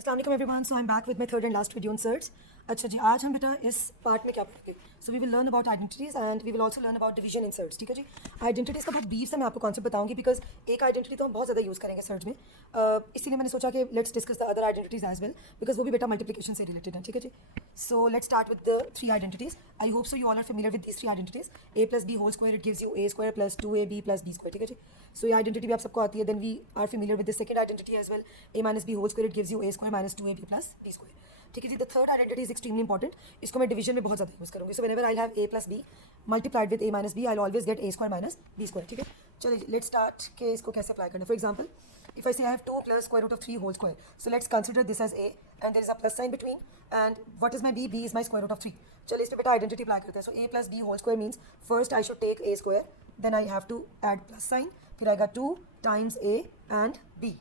अस्सलाम वालेकुम everyone, so I am back with my third and last video on surds. अच्छा जी, आज हम बेटा इस पार्ट में क्या पढ़ेंगे? So we will learn about identities and we will also learn about division in surds. ठीक है जी। आइडेंटिटीज़ का बहुत ब्रीफ से मैं आपको कॉन्सेप्ट बताऊंगी बिकॉज एक आइडेंटिटी तो हम बहुत ज़्यादा यूज़ करेंगे सर्च में, इसीलिए मैंने सोचा कि let's discuss the other identities as well because वो भी बेटा मल्टीप्लिकेशन से रिलेटेड है। ठीक है जी। So let's start with the three identities. I hope so you all are familiar with these three identities. A plus B whole square it gives you A square plus 2ab plus B square. ठीक है जी। सो ये identity भी आप सबको आती है। Then we are familiar with the second identity as well, A minus B whole square it gives you A square minus 2ab plus B square. ठीक है जी। The third identity is extremely important, इसको मैं division में बहुत ज़्यादा use करूँगी। So whenever I have A plus B multiplied with A minus B I always get A square minus B square. ठीक है। चलिए लेट्स स्टार्ट के इसको कैसे अप्लाई करना। For example, if I say I have 2 plus square root of 3 whole square, so let's consider this as a and there is a plus sign between, and what is my b? B is my square root of 3. चलिए इस पे बेटा identity apply करते हैं। सो a plus b whole square means first I should take a square, then I have to add plus sign, फिर आएगा 2 times a and b.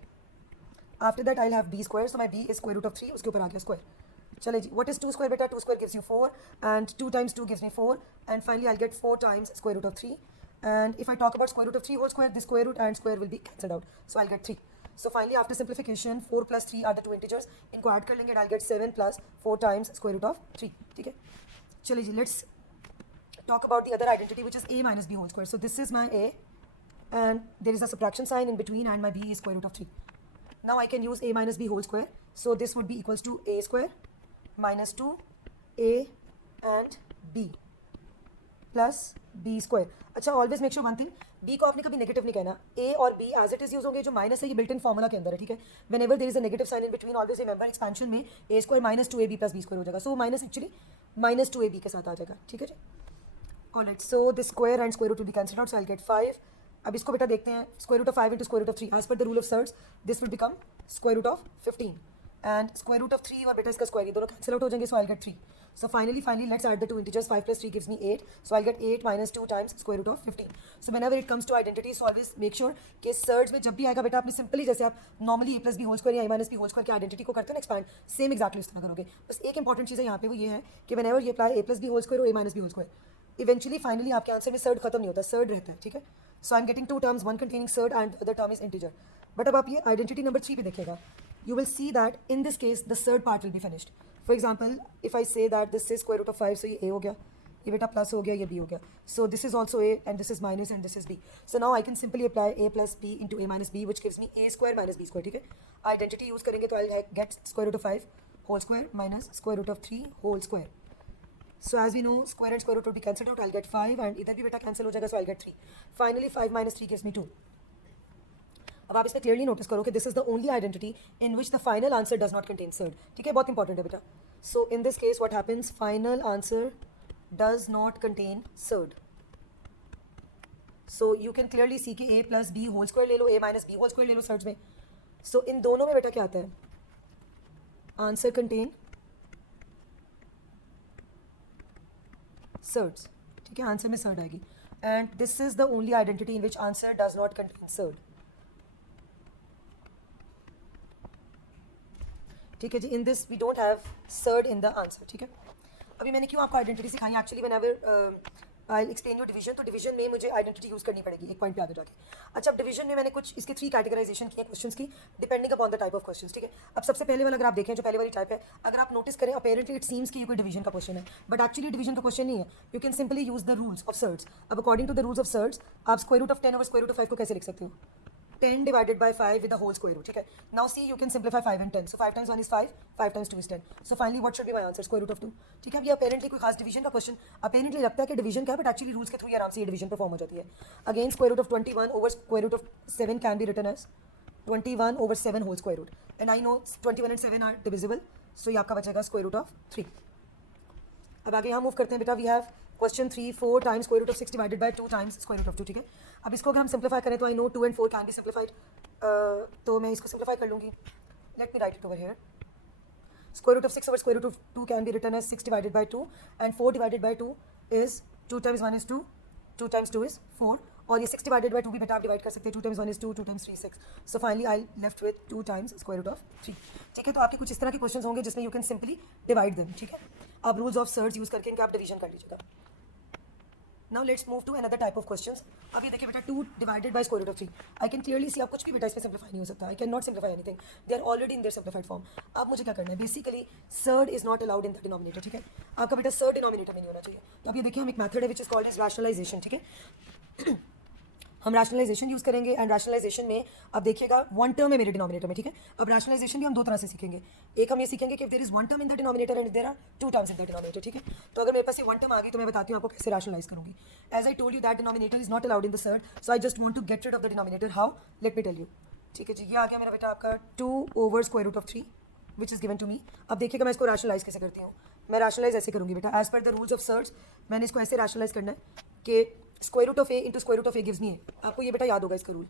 After that I'll have b square, so my b is square root of 3, उसके ऊपर आ गया square. चलिए जी, what is 2 square बेटा? 2 square gives you 4 and 2 times 2 gives me 4 and finally I'll get 4 times square root of 3. And if I talk about square root of 3 whole square, the square root and square will be cancelled out, so I'll get 3. So finally after simplification 4 plus 3 are the two integers, इनको add कर लेंगे and I'll get 7 plus 4 times square root of 3. ठीक है। चलिए जी, let's talk about the other identity which is a minus b whole square. So this is my a and there is a subtraction sign in between and my b is square root of 3. Now I can use a minus b whole square, so this would be equals to a square minus 2 a and b plus B square. अच्छा, always make sure one thing, B को आपने कभी negative नहीं कहना। A और B as it is use होंगे, जो minus है ये बिल्ट इन फॉर्मूला के अंदर है। ठीक है। Whenever there is a negative sign in between always remember expansion में A square minus 2ab plus B square हो जाएगा। So minus actually minus 2ab के साथ आ जाएगा। ठीक है जी। Alright, so this square and square root will be cancelled out, so I get 5. अब इसको बेटा देखते हैं, square root of 5 into square root of 3 as per the rule of surds this will become square root of 15 and square root of 3 और बेटा इसका square, ये दोनों कैंसिल आउट हो जाएंगे, so I'll get 3. So finally let's add the two integers. 5 plus 3 gives me 8, so I'll get 8 minus 2 times square root of 15. So whenever it comes to identity, so always make sure कि surds में जब भी आएगा बेटा आपने simply जैसे आप normally a plus b whole square या a minus b whole square की आइडेंटिटी को करते हो ना एक्सपांड, सेम एक्जैक्टली उस तरह करोगे। बस एक इंपॉर्टेंट चीज़ है यहाँ पे, वो ये है कि whenever you apply a plus b whole square और a minus b whole square, eventually finally आपके आंसर में सर्ड खत्म नहीं होता, सर्ड रहता है। ठीक है। So I am getting two terms, one containing surd and other term is integer. But अब आप ये आइडेंटिटी नंबर 3 पे देखिएगा, you will see that in this case the third part will be finished. For example, if I say that this is square root of 5, so ये a हो गया, ये बेटा प्लस हो गया, ये b हो गया, so this is also a and this is minus and this is b. So now I can simply apply a plus b into a minus b which gives me a square minus b square. ठीक है। Identity use करेंगे तो I'll get square root of 5 whole square minus square root of 3 whole square. So as we know square and square root will be cancelled out, I'll get 5 and इधर भी बेटा cancel हो जाएगा, so I'll get 3. Finally 5 minus 3 gives me 2. अब आप इसमें clearly notice करो कि this is the only identity in which the final answer does not contain surd. ठीक है, बहुत इंपॉर्टेंट है बेटा। So in this case what happens, final answer does not contain surd. So you can clearly see कि a plus B whole square ले लो, a minus B whole square ले लो सर्च में। सो इन दोनों में बेटा क्या आता है, आंसर कंटेन सर्ड्स। ठीक है, आंसर में सर्ड आएगी and this is the only identity in which answer does not contain surd. ठीक है जी। In this we don't have surd in the answer. ठीक है। अभी मैंने क्यों आपको आइडेंटिटी सिखाई, actually whenever I explain your division, तो डिवीजन में मुझे आइडेंटिटी यूज़ करनी पड़ेगी एक पॉइंट पे आगे जाके। अच्छा, अब डिवीजन में मैंने कुछ इसके 3 कैटेगराइजेशन किए क्वेश्चंस की, depending upon the type of questions. ठीक है। अब सबसे पहले वाला अगर आप देखें, जो पहले वाली टाइप है, अगर आप नोटिस करें अपेरेंटली इट सीम्स कि ये कोई डिवीजन का क्वेश्चन है, बट एक्चुअली डिवीजन का क्वेश्चन नहीं है। You can simply use the rules of surds. अब according to the rules of surds आप square root of 10 over square root of 5 को कैसे लिख सकते हो, 10 divided by 5 with the whole square root. ठीक है। Now see you can simplify 5 and 10. So 5 times 1 is 5, 5 times 2 is 10. So finally what should be my answer? Square root of 2. ठीक है। अब ये apparently कोई खास डिवीजन का क्वेश्चन apparently लगता है कि डिवीजन का है, बट एक्चुअली रूल्स के थ्रू आराम से ये डिवीजन परफॉर्म हो जाती है। Again square root of 21 over square root of 7 can be written as 21 over 7 whole square root. And I know 21 and 7 are divisible. So ये आपका बचेगा square root of 3. अब आगे यहाँ मूव करते हैं बेटा, we have question 3 4 times square root of 6 divided by 2 times square root of 2। ठीक है। अब इसको अगर हम सिंप्लीफाई करें तो I know 2 and 4 can be simplified, तो मैं इसको सिंप्लीफाई कर लूँगी। Let me write it over here. Square root of 6 over square root of 2 can be written as 6 divided by 2 and 4 divided by 2 is 2 times 1 is 2, 2 times 2 is 4, और ये 6 divided by 2 भी बेटा आप डिवाइड कर सकते हैं, 2 times 1 is 2, 2 times 3 is 6. So finally I left with 2 times square root of 3। ठीक है। तो आपके कुछ इस तरह के क्वेश्चन होंगे जिसमें you can simply divide them. ठीक है। अब रूल्स ऑफ सर्च यूज़ करके इनके आप डिवीजन कर लीजिएगा। Now let's move to another type of questions. अब ये देखिए बेटा 2 divided by square root of 3. I can clearly see आप कुछ भी बेटा इसमें सिंप्लीफाई नहीं हो सकता. I can not simplify anything. They are already in their simplified form. अब मुझे क्या करना है, basically surd is not allowed in the denominator. ठीक है, आपका बेटा सर्ड डिनोमिनेटर में नहीं होना चाहिए. तो अब ये देखिए हम एक मेथड है which is called is rationalization. ठीक है, हम रैशनलाइजेशन यूज़ करेंगे. एंड रैशनलाइजेशन में अब देखिएगा वन टर्म है मेरे डिनोमिनेटर में. ठीक है, अब रैशनलाइजेशन भी हम दो तरह से सीखेंगे. एक हम ये सीखेंगे कि there is one term in the denominator and there are two terms in the denominator. ठीक है, तो अगर मेरे पास ये वन टर्म आ गई तो मैं बताती हूँ आपको कैसे रैशनलाइज करूँगी. As I told you that denominator is not allowed in the surd, so I just want to get rid of the denominator. How, let me tell you. ठीक है जी, ये आ गया मेरा बेटा आपका 2 over square root of 3 which is given to me. अब देखिएगा मैं इसको रैशनलाइज कैसे करती हूँ. मैं रैशनलाइज ऐसे करूँगी बेटा, as per the rules of surds मैंने इसको ऐसे रैशनलाइज करना है कि square root of A into square root of A gives me A. आपको ये बेटा याद होगा इसका rule.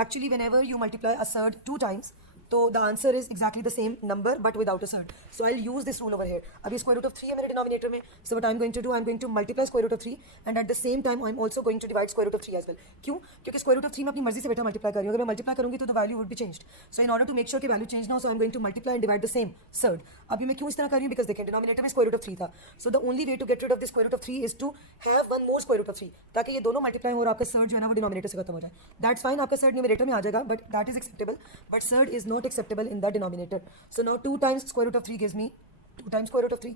Actually whenever you multiply a surd 2 times तो the answer is exactly the same number but without a surd. So I will use this rule over here. अभी square root of 3 है मेरे denominator में. So what I am going to do, I am going to multiply square root of 3 and at the same time I am also going to divide square root of 3 as well. क्यों? क्योंकि square root of 3 मैं अपनी मर्जी से बेटा multiply कर रही हूँ. अगर मैं मल्टीप्लाई करूँगी तो the value would be changed. So in order to make sure कि वैल्यू चेंज ना हो, so I am going to multiply and divide the same surd. अभी मैं क्यों इस तरह कर रही हूँ, बिकॉज देखिए डिनोमिनेटर में स्क्वायर रूट ऑफ 3 था. So the only way to get rid of the square root of 3 is to have one more square root of 3, ताकि ये दोनों मल्टीप्लाई हो और आपका सर्ड जो है ना वो डिनोमिनेटर से खत्म हो जाए. दैट्स फाइन, आपका सर्ड न्यूमरेटर में आ जाएगा but that is acceptable. But surd is not acceptable in the denominator. So now 2 times square root of 3 gives me 2 times square root of 3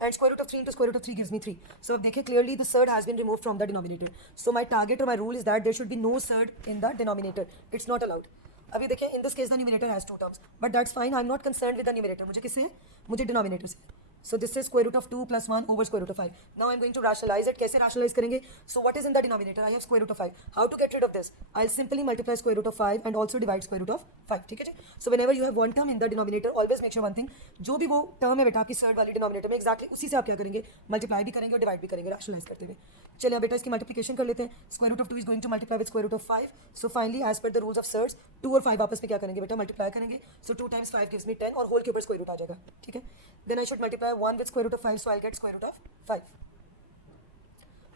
and square root of 3 into square root of 3 gives me 3. So अब देखिए clearly the surd has been removed from the denominator. So my target or my rule is that there should be no surd in the denominator. It's not allowed. अब ये देखिए in this case the numerator has 2 terms but that's fine. I'm not concerned with the numerator. मुझे किससे है, मुझे denominator से. So this is square root of 2 plus 1 over square root of 5. Now I'm going to rationalize it. कैसे rationalize करेंगे? So what is in the denominator? I have square root of 5. How to get rid of this? I'll simply multiply square root of 5 and also divide square root of 5. ठीक है जी? So whenever you have one term in the denominator, always make sure one thing. जो भी वो term है बेटा आपकी surd वाली denominator में, exactly उसी से आप क्या करेंगे, मल्टीप्लाई भी करेंगे और डिवाइड भी करेंगे रैशनलाइज करते हुए. चलिए बेटा इसकी मल्टीप्लिकेशन कर लेते हैं. Square root of 2 is going to multiply with square root of 5. So finally as per the rules of surds 2 और 5 आपस में क्या करेंगे बेटा, मल्टीप्लाई करेंगे. सो 2 times 5 gives me 10 और होल के ऊपर स्क्वायर रूट आ जाएगा. ठीक है, then I should multiply 1 with square root of 5, so I'll get square root of 5.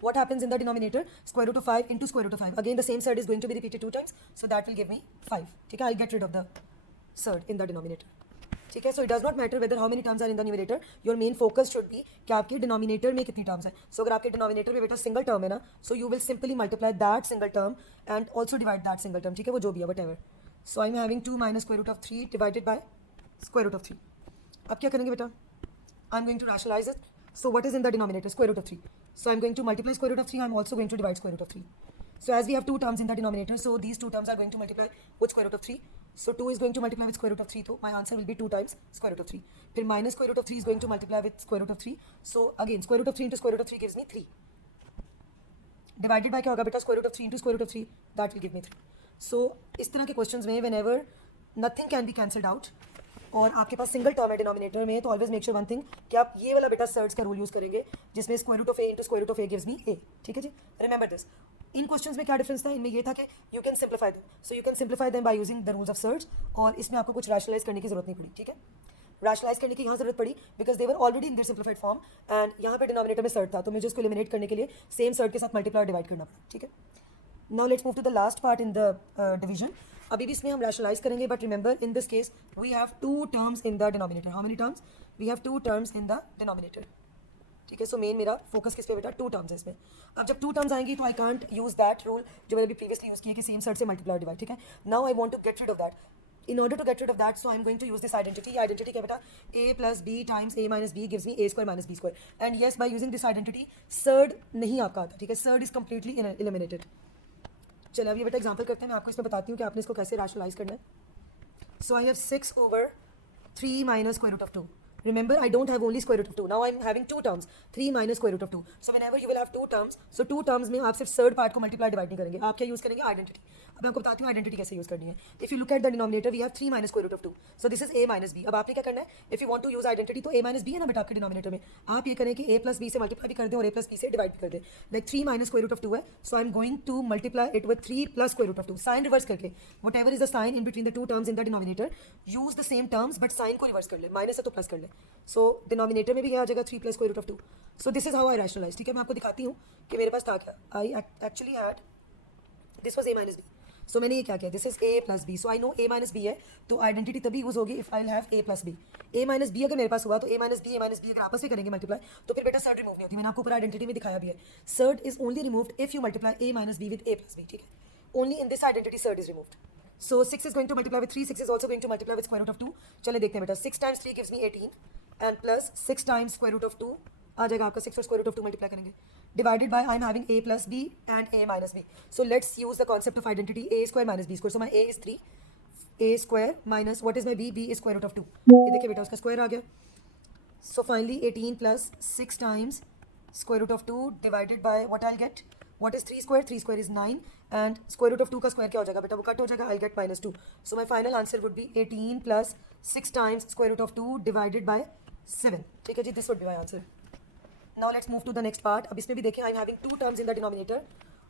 What happens in the denominator? Square root of 5 into square root of 5. Again the same surd is going to be repeated 2 times, so that will give me 5. ठीक है, I'll get rid of the surd in the denominator. ठीक है, so it does not matter whether how many terms are in the numerator. Your main focus should be कि आपके denominator में कितनी terms हैं. सो अगर आपके डिनोमिनेटर में बेटा सिंगल टर्म है ना, so you will simply multiply that single term and also divide that single term. ठीक है, वो जो भी है what ever. So I am having 2 minus square root of 3 divided by square root of 3. अब क्या करेंगे बेटा, I am going to rationalise it. So what is in the denominator? Square root of 3. So I'm going to multiply square root of 3. I'm also going to divide square root of 3. So as we have 2 terms in the denominator, so these 2 terms are going to multiply with square root of 3. So 2 is going to multiply with square root of 3. So my answer will be 2 times square root of 3. Then minus square root of 3 is going to multiply with square root of 3. So again square root of 3 into square root of 3 gives me 3. Divided by क्या होगा बेटा, square root of 3 into square root of 3, that will give me 3. So इस तरह के questions में whenever nothing can be cancelled out और आपके पास single term है डिनोमिनेटर में, तो always make sure one thing कि आप ये वाला बेटा सर्ड्स का रूल यूज़ करेंगे जिसमें square root of A into square root of A gives me A. ठीक है जी, रिमेंबर दिस. इन क्वेश्चंस में क्या डिफरेंस था, इनमें ये था कि you can simplify them. So you can simplify them by using the rules of surds, और इसमें आपको कुछ रैशनलाइज करने की जरूरत नहीं पड़ी. ठीक है, रैशनलाइज करने की यहाँ जरूरत पड़ी because they were already in their simplified form and यहाँ पे डिनोमिनेटर में सर्ड था, तो मुझे उसको एलिमिनेट करने के लिए सेम सर्ड के साथ मल्टीप्लाई और डिवाइड करना पड़ा. ठीक है, now let's move to the last part in the division. अभी भी इसमें हम रैशनलाइज करेंगे but remember in this case we have 2 terms in the denominator. How many terms? We have 2 terms in the denominator. ठीक है, so main मेरा focus किस पे बेटा, 2 terms है इसमें. अब जब 2 terms आएंगी तो I can't use that rule जो मैंने अभी प्रीवियसली यूज किया कि सेम सर्ड से मल्टीप्लाई डिवाइड. ठीक है, now I want to get rid of that. In order to get rid of that, so I'm going to use this identity. Identity क्या बेटा, a plus b times a minus b gives me a square minus b square. And yes, by using this identity, surd नहीं आपका आता. ठीक है, surd is completely eliminated. चलिए अब ये बेटा एग्जाम्पल करते हैं. मैं आपको इसमें बताती हूँ कि आपने इसको कैसे रैशनलाइज करना है. So I have 6 over 3 minus square root of 2. Remember, I don't have only square root of 2. Now I'm having 2 terms, 3 minus square root of 2. So whenever you will have 2 terms, so 2 terms में आप सिर्फ third part को multiply divide नहीं करेंगे, आप क्या use करेंगे, identity. अब मैं आपको बताती हूँ आइडेंटिटी कैसे यूज़ करनी है. If you look at the denominator we have 3 minus square root of 2. So this is a minus b. अब आपने क्या करना है, if you want to use identity तो a minus b है ना बेटा आपके डिनोमिनेटर में, आप ये करें कि a plus b से मल्टीप्लाई भी कर दें और a plus b से डिवाइड भी कर दें. Like 3 minus square root of 2 है, so I'm going to multiply it with 3 plus square root of 2. Sign reverse करके whatever is the sign in between the 2 terms in the denominator, use the same terms but sign को reverse कर ले, minus है तो plus कर ले. सो denominator में भी क्या आ जाएगा 3 plus square root of 2. So this is how I rationalize. ठीक है, मैं आपको दिखाती हूँ कि मेरे पास था क्या. I actually had this was a minus b. सो मैंने ये क्या किया, this is a plus B, so I know a minus B है, तो आइडेंटिटी तभी यूज होगी if I have a plus B. a minus B अगर मेरे पास हुआ तो a माइनस बी अगर आपस में करेंगे मल्टीप्लाई तो फिर बेटा सर्ट रिमूव नहीं होती, मैंने आपको ऊपर आइडेंटिटी में दिखाया भी है। Surd is only removed if you multiply a minus B with a plus B, ठीक है, only in this identity surd is removed. So 6 is going to multiply with 3, 6 is also going to multiply with square root of 2. चलिए देखते हैं बेटा, 6 times 3 gives me 18 and plus 6 times square root of 2 आ जाएगा आपका 6 और square root of 2 multiply करेंगे, divided by I am having a plus b and a minus b. So let's use the concept of identity a square minus b square. So my a is 3, a square minus what is my b, b is square root of 2. ये देखिए बेटा उसका square आ गया. So finally 18 plus 6 times square root of 2 divided by what I'll get. What is 3 square? 3 square is 9 and square root of 2 का square क्या हो जाएगा बेटा, वो कट हो जाएगा, I'll get minus 2. So my final answer would be 18 plus 6 times square root of 2 divided by 7. ठीक है जी, this would be my answer. Now let's move to the next part. अब इसमें भी देखें, I'm having 2 terms in the denominator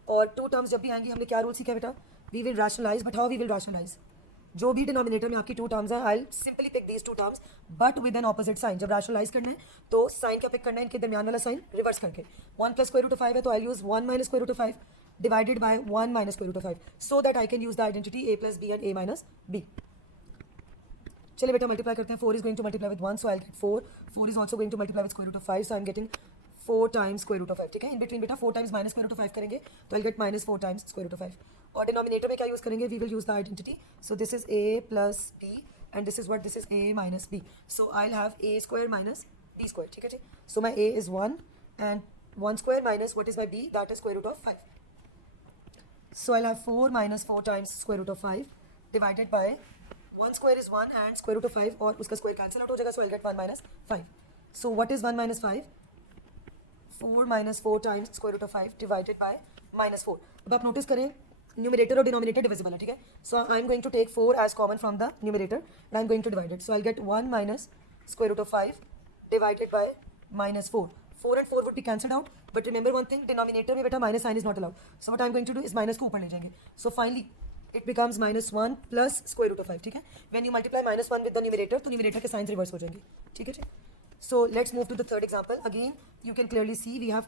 और 2 terms जब भी आएंगी हमने क्या रूल सीखा बेटा, we will rationalize, but how we will rationalize? जो भी डिनोमिनेटर में आपकी 2 टर्म्स हैं, I simply pick these 2 terms but with an opposite sign. जब रैशनलाइज करना है तो साइन क्या पिक करना है, इनके दरमियान वाला साइन रिवर्स करके। 1 प्लस स्क्वायर रूट ऑफ 5 है तो I use 1 minus square root of 5 divided by 1 minus square root of 5 so that I can use the identity a plus B and a minus b. चलिए बेटा multiply करते हैं, 4 is going to multiply with 1 so I get 4, 4 is also going to multiply with square root of 5 so I am getting 4 times square root of 5, ठीक है। In between बेटा 4 times minus square root of 5 करेंगे तो I get minus 4 times square root of 5। और denominator में क्या use करेंगे, we will use the identity, so this is a plus b and this is what, this is a minus b, so I have a square minus b square, ठीक है जी। So my a is 1 and 1 square minus what is my b, that is square root of 5, so I have 4 minus 4 times square root of 5 divided by 1 square is 1 and square root of 5 और उसका square cancel out हो जाएगा, सो I get 1 minus 5। So what is 1 minus 5, 4 minus 4 times square root of 5 divided by minus 4. अब आप notice करें numerator और denominator divisible है, ठीक है। So I am going to take 4 as common from the numerator and I am going to divide it, so I get 1 minus square root of 5 divided by minus 4. 4 and 4 would be cancelled out, but remember one thing, denominator में बेटा minus sign is not allowed, so what I am going to do is minus को ऊपर ले जाएंगे, so finally it becomes minus 1 plus square root of 5, ठीक है। When you multiply minus 1 with the numerator तो numerator के signs reverse हो जाएंगे, ठीक है जी। So let's move to the third example. Again, you can clearly see we have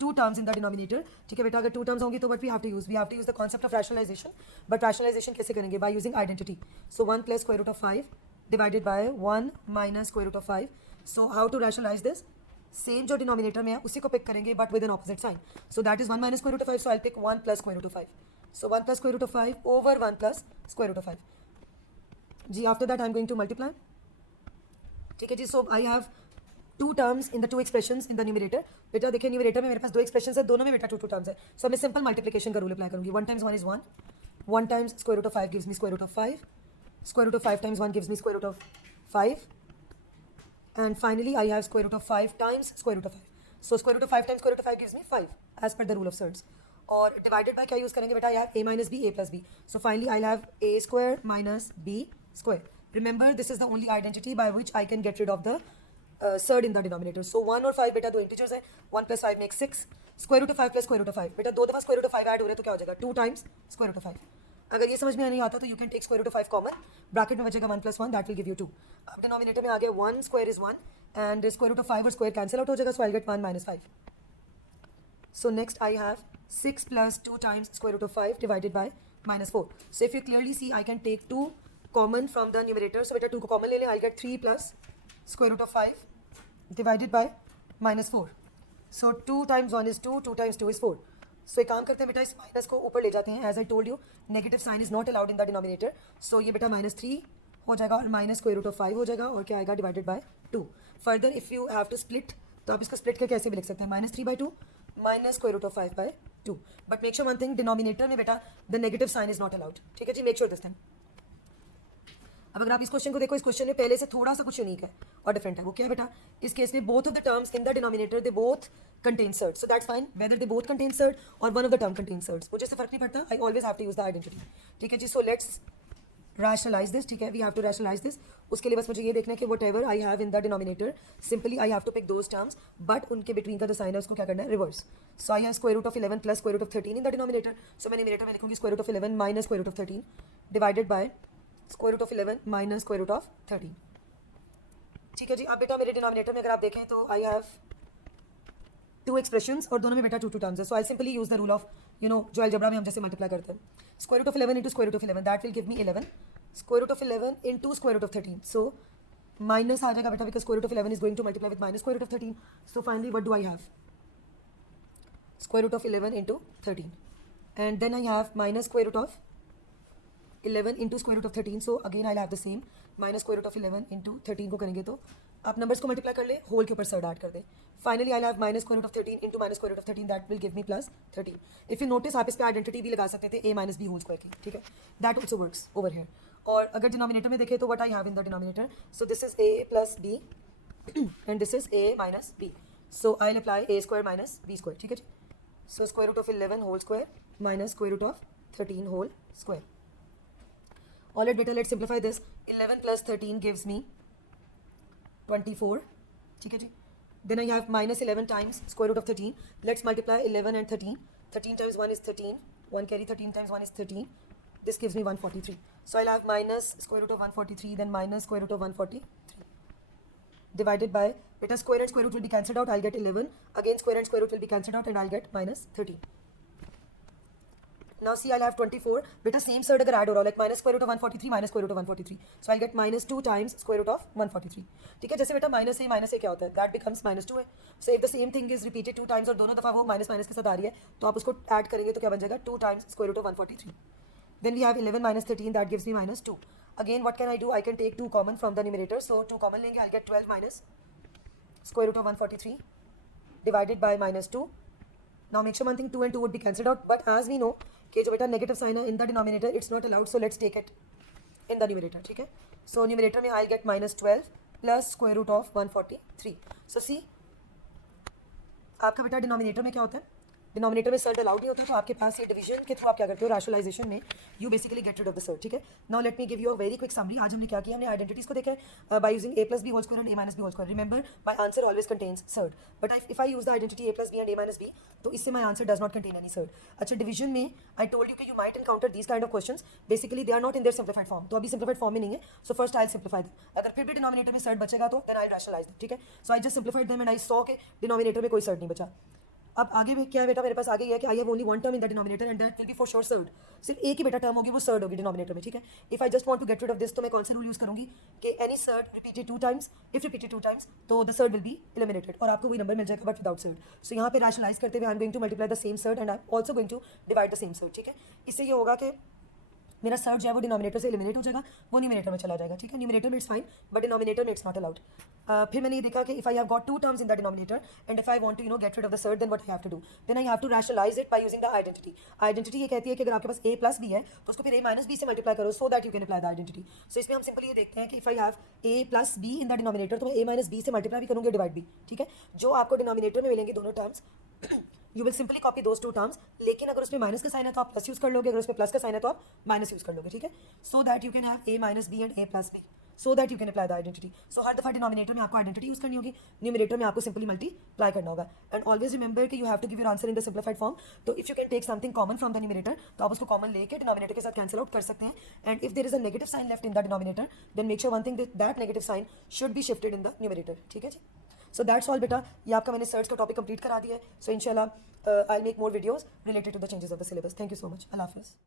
2 terms in the denominator. ठीक है बेटा, अगर 2 terms होंगी तो what we have to use? We have to use the concept of rationalization. But rationalization कैसे करेंगे? By using identity. So 1 plus square root of 5 divided by 1 minus square root of 5. So how to rationalize this? Same जो denominator में है उसी को pick करेंगे but with an opposite sign. So that is 1 minus square root of 5. So I'll pick 1 plus square root of 5. So 1 plus square root of 5 over 1 plus square root of 5. Ji after that I'm going to multiply. ठीक है जी, so I have 2 terms in the 2 expressions in the numerator. बेटा देखिए numerator में मेरे पास 2 expressions है, दोनों में बेटा 2 terms है, so मैं सिंपल मल्टीप्लिकेशन का रूल अप्लाई करूँगी। 1 times 1 is 1, 1 times square root of 5 gives me square root of 5, square root of 5 times 1 gives me square root of 5 and finally I have square root of 5 times square root of 5. So square root of 5 times square root of 5 gives me 5 as per the rule of surds. और divided by क्या use करेंगे बेटा, I have a minus b, a plus b. So finally I'll have a square minus b square. Remember this is the only identity by which I can get rid of the surd in the denominator. So 1 और 5 बेटा दो integers है, 1 plus 5 makes 6, square root of 5 plus square root of 5 बेटा दो दफ़ा square root of 5 add हो रहा है तो क्या हो जाएगा 2 times square root of 5. अगर ये समझ में नहीं आता तो you can take square root of 5 common, bracket में बचेगा 1 plus 1 that will give you 2. अब डिनोमिनेटर में आ गया 1 square is 1 and square root of 5 और स्क्वायर कैंसिल आउट हो जाएगा, सो I get 1 minus 5. So next I have 6 plus 2 times square root of 5 divided by minus 4. So if you clearly see I can take 2 common from the numerator, so बेटा 2 को common ले लें, I'll get 3 plus square root of 5 divided by minus 4. So 2 times 1 is 2, 2 times 2 is 4. So एक काम करते हैं बेटा, इस माइनस को ऊपर ले जाते हैं, as I told you negative sign is not allowed in the denominator, so ये बेटा माइनस 3 हो जाएगा और माइनस स्क्वायर रूट ऑफ 5 हो जाएगा और क्या आएगा divided by 2. Further if you have to split तो आप इसको स्प्लिट करके कैसे भी लिख सकते हैं, minus 3 by 2 minus square root of 5 by 2. But make sure one thing, denominator में बेटा the negative sign is not allowed, ठीक है जी, मेक श्योर दिस थिंग. अब अगर आप इस क्वेश्चन को देखो, इस क्वेश्चन में पहले से थोड़ा सा कुछ यूनिक है और डिफरेंट है, वो क्या है बेटा, इस केस में both of the terms in the denominator they both contain surd, so that's fine whether they both contain surd और one of the term contain surds, मुझे इससे फर्क नहीं पड़ता, I always have to use the identity, ठीक है जी. So let's rationalize this, ठीक है, we have to rationalize this. उसके लिए बस मुझे ये देखना है कि whatever I have in the denominator, simply I have to pick those terms, but उनके between का जो sign है उसको क्या करना है, reverse. So I have square root of 11 plus square root of 13 in the denominator. So मैं numerator में लिखूँगी square root of 11 minus square root of 13 divided by square root of 11 minus square root of 13. ठीक है जी. अब बेटा मेरे denominator में अगर आप देखें तो I have 2 expressions और दोनों में बेटा 2 terms है. So I'll simply use the rule of you know जो अलजबरा में हम जैसे मल्टीप्लाई करते हैं. Square root of 11 into square root of 11 that will give me 11. Square root of 11 into square root of 13. So minus आ जाएगा बेटा because square root of 11 is going to multiply with minus square root of 13. So finally what do I have? Square root of 11 into 13, and then I have minus square root of 11 into square root of 13. So again I'll have the same minus square root of 11 into 13 को करेंगे तो आप numbers को multiply कर ले, whole के ऊपर surd add कर दे. Finally I have minus square root of 13 into minus square root of 13 that will give me plus 13. If you notice आप इस पर आइडेंटिटी भी लगा सकते थे a minus B whole square की. ठीक है, that also works over here. और अगर डिनोमिनेटर में देखें तो what I have in the denominator, so this is a plus b and this is a minus b. So I will apply a square minus b square. ठीक है जी. So square root of 11 whole square minus square root of 13 whole square. All right beta, let's simplify this. 11 plus 13 gives me 24. ठीक है जी. Then I have minus 11 times square root of 13. Let's multiply 11 and 13. 13 times 1 is 13. 1 carry 13 times 1 is 13. This gives me 143. So I'll have minus square root of 143 then minus square root of 143. Divided by, beta square and square root will be cancelled out, I'll get 11. Again square and square root will be cancelled out and I'll get minus 13. Now see, I'll have 24. Beta same side अगर add हो रहा हो, like minus square root of 143 minus square root of 143. So I'll get minus 2 times square root of 143. ठीक है, जैसे बेटा minus से क्या होता है, that becomes minus 2 है. So if the same thing is repeated 2 times और दोनों दफ़ा वो minus minus के साथ आ रही है तो आप उसको add करेंगे तो क्या बन जाएगा, 2 times square root of 143. Then we have 11 minus 13 that gives me minus 2. Again what can I do, I can take 2 common from the numerator. So 2 common लेंगे, I'll get 12 minus square root of 143 divided by minus 2. Now make sure one thing, 2 and 2 would be cancelled out, but as we know कि जो बेटा negative sign है in the denominator it's not allowed, so let's take it in the numerator. ठीक है, so numerator में I'll get minus 12 plus square root of 143. So see, आपका बेटा denominator में क्या होता है, डिनोमिनेटर में सर्ड अलाउड नहीं होता, तो आपके पास ये डिवीजन के थ्रू आप क्या करते हो, रैशनलाइजेशन में you basically get rid of the surd. ठीक है, now let me give you a very quick summary. आज हमने क्या किया, हमने आइडेंटिटीज को देखा है by using a plus B whole square and a minus B whole square. Remember my answer always contains surd, but if I use the identity a plus B and a minus B तो इससे my answer does not contain any surd. अच्छा, division में I told you कि you might encounter these kind of questions, basically they are not in their simplified form. तो अभी simplified form में नहीं है, so first I simplify them. अगर फिर भी डिनोमिनेटर में सर्ड बचेगा तो देन आई रैशनलाइज देम. ठीक है, so I just simplified them and I saw के डिनोमिनेटर में कोई सर्ड नहीं बचा. अब आगे भी क्या है बेटा, मेरे पास आगे ये है कि I have only one term in the denominator and that will be for sure surd. सिर्फ एक ही बेटा टर्म होगी, वो सर्ड होगी डिनोमिनेटर में. ठीक है, if I just want to get rid of this तो मैं कौन सा रूल यूज करूंगी कि any surd repeated 2 times, if repeated 2 times तो the surd will be eliminated और आपको वही नंबर मिल जाएगा बट विदाउट सर्ड. सो यहाँ पे रैशनलाइज करते हुए I am going to multiply the same surd and I am also going to divide the same surd. ठीक है, इससे ये होगा कि मेरा सर्ड जो है वो डिनोमिनेटर से एलिमिनेट हो जाएगा, वो न्यूमिनेटर में चला जाएगा. ठीक है, न्यूमिनेटर में इट्स फाइन बट डिनोमिनेटर में इट्स नॉट अलाउड. फिर मैंने ये देखा कि if I have got 2 terms in the denominator and if I want to get rid of the surd then what I have to do, then I have to rationalise it by using the identity. Identity ये कहती है कि अगर आपके पास a plus B है तो उसको फिर a माइनस बी से मल्टीप्लाई करो so that you can apply the identity. So इसमें हम सिंपली ये देखते हैं कि if I have a plus b in the denominator तो मैं a माइनस बी से मल्टीप्लाई भी करूँगी, डिवाइड भी. ठीक है, जो आपको डिनोमिनेटर में मिलेंगे दोनों terms you will simply copy those 2 terms, लेकिन अगर उसमें माइनस का साइन है तो आप प्लस यूज कर लोगे, अगर उसमें प्लस का साइन है तो आप माइनस यूज कर लोगे. ठीक है, so that you can have a minus b and a plus B so that you can apply the identity. So हर दफा डिनोमिनेटर में आपको आइडेंटिटी यूज करनी होगी, न्यूमिनेटर में आपको सिंपली मल्टीप्लाई करना होगा. एंड ऑलवेज रिमेंबर कि you have to give your answer in the simplified form. तो if you can take something common from the numerator तो आप उसको कॉमन लेके डिनोमिनेटर के साथ कैंसिल आउट कर सकते हैं. And if there is a negative sign left in the denominator then make sure one thing that negative sign should be shifted in the numerator. ठीक है जी, सो दैट्स ऑल बेटा. ये आपका मैंने सर्च का टॉपिक कंप्लीट करा दिया है. सो इंशाल्लाह I will make more videos related to the changes of the syllabus. Thank you so much. अल्लाह हाफिज़.